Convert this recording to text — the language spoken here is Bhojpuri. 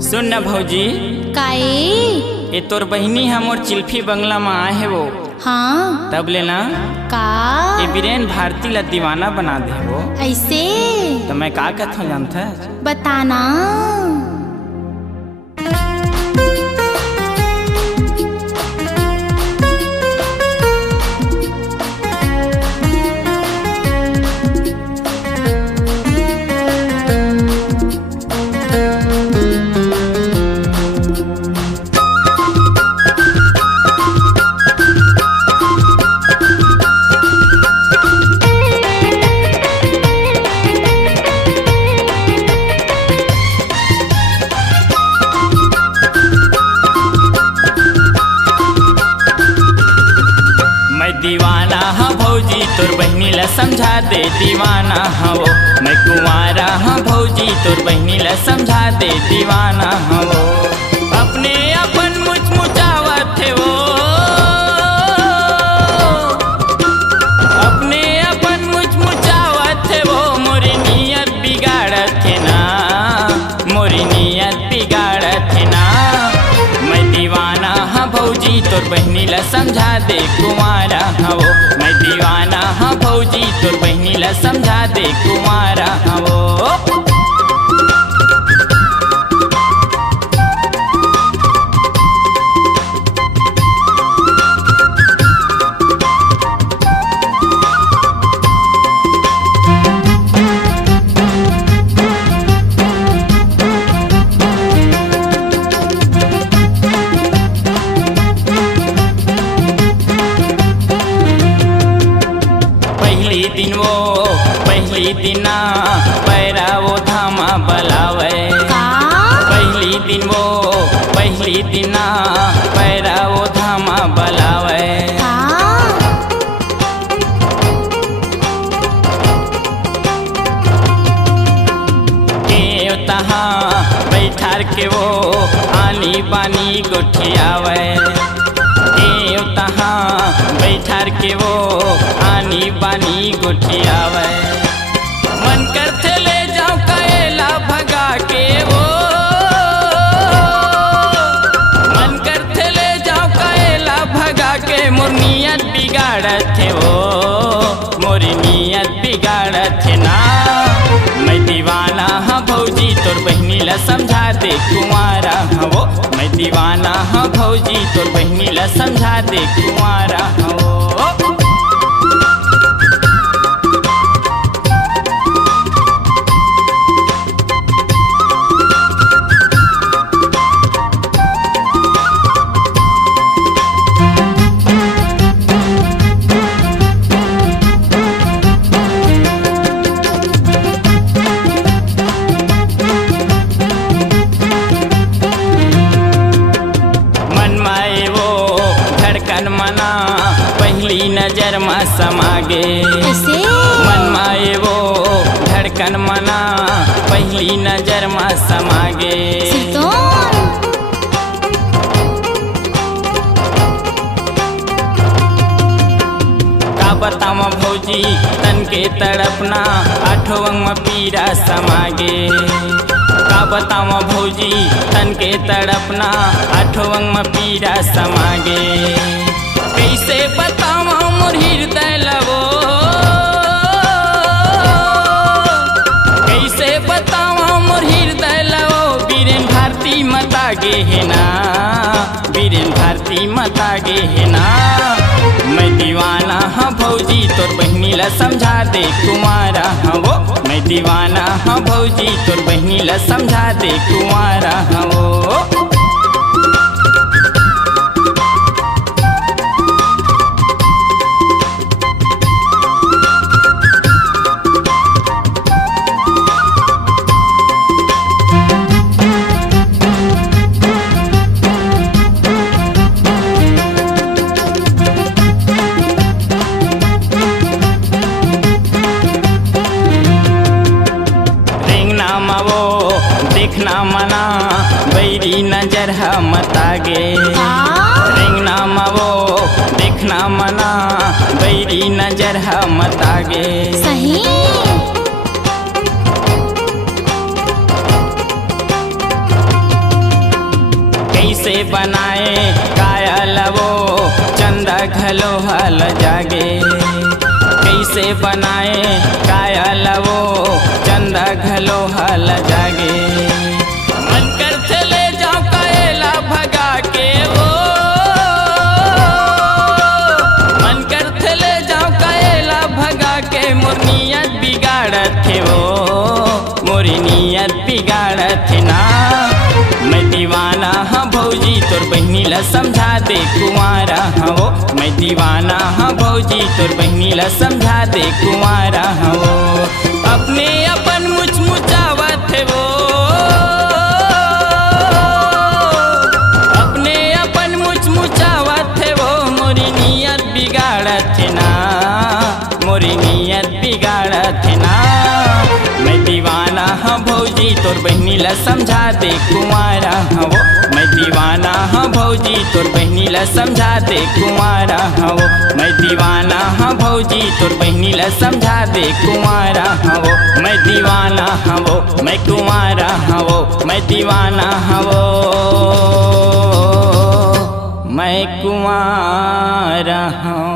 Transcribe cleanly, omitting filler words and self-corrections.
सुन न भौजी, काए ये तोर बहनी हमर चिल्फी बंगला में आए है वो। हाँ तब लेना का ये बीरेन भारती ला दीवाना बना दे वो। ऐसे तो मैं का कहता हूँ जानता है? बताना। दीवाना हाँ भौजी तोर बहनी ला समझा दे। दीवाना हाँ वो मैं कुंवारा हाँ भौजी तोर बहनी ला समझा दे। दीवाना हाँ वो अपने अपन मुचमुचावत है वो। अपने अपन मुचमुचावत है वो। मोरी नियत बिगाड़त है ना, मोरी नियत बिगाड़त है ना। मैं दीवाना हाँ भौजी तोर बहनी ला समझा दे। कुंवारा हाँ वो मैं दीवाना हाँ भौजी तोर बहनी ला समझा दे। कुंवारा हाँ वो पहली दिना पैरा वो धामा बलावे। पहली दिना पैरा वो धामा बलावे। के तहाँ बैठार के वो आनी बानी गोठियावे। तहाँ बैठार के वो आनी बानी गोठियावे। मन करते ले जाओ कैला भगा के वो। मन करते ले जाओ कैला भगा के। मोर नियत बिगाड़त है वो, मोरी नियत बिगाड़त है ना। मैं दीवाना हाँ भौजी तोर बहनी ला समझा दे। कुंवारा हाँ वो मैं दीवाना हाँ भौजी तोर बहनी ला समझा दे। कुंवारा हाँ वो मना पहली नजर में समागे। मन माए वो धड़कन मना पहली नजर में समागे। का बताम भौजी तन के तड़पना आठों अंग में पीरा समागे। का बताम भौजी तन के तड़पना आठों अंग में पीरा समागे। कैसे बताओ मोर हृदय लवो। कैसे बताओ मोर हृदय लवो। बीरेन भारती मता गे है ना, बीरेन भारती मता गे है ना। मैं दीवाना हाँ भौजी तोर बहनी ला समझा दे। कुंवारा हाँ वो मैं दीवाना हाँ भौजी तोर बहनी ला समझा दे। कुंवारा हाँ वो देखना मना बैरी नजर मत आगे। रेंगना वो देखना मना बैरी नजर मत आगे। सही कैसे बनाए कायल वो चंदा घलो हल जागे। कैसे बनाए कायल वो चंदा घलो हल जागे। मन करते ले जाओ कायला भगा के वो, मन करते ले जाओ कायला भगा के मोर नियत बिगाड़त थे वो, मोरी नियत बिगाड़त थे ना। मैं दीवाना हाँ भौजी तोर बहनी ला समझा दे कुंवारा हाँ वो, मैं दीवाना हाँ भौजी तोर बहनी ला समझा दे कुंवारा हाँ वो। अपने अपन मुचमुचावत है वो, अपने अपन मुचमुचावत है वो, मोरी नियत बिगाड़त है ना, मोरी नियत बिगाड़त है ना। मैं दीवाना हाँ भौजी तोर बहनी ला समझा दे कुंवारा हाँ वो, मैं दीवाना हाँ भौजी तोर बहनी ला समझा दे कुंवारा हाँ वो, मैं दीवाना हाँ भौजी तोर बहनी ला समझा दे कुंवारा हाँ वो, मैं दीवाना हाँ वो, मैं कुंवारा हाँ वो, मैं दीवाना हाँ वो, मैं कुंवारा हाँ।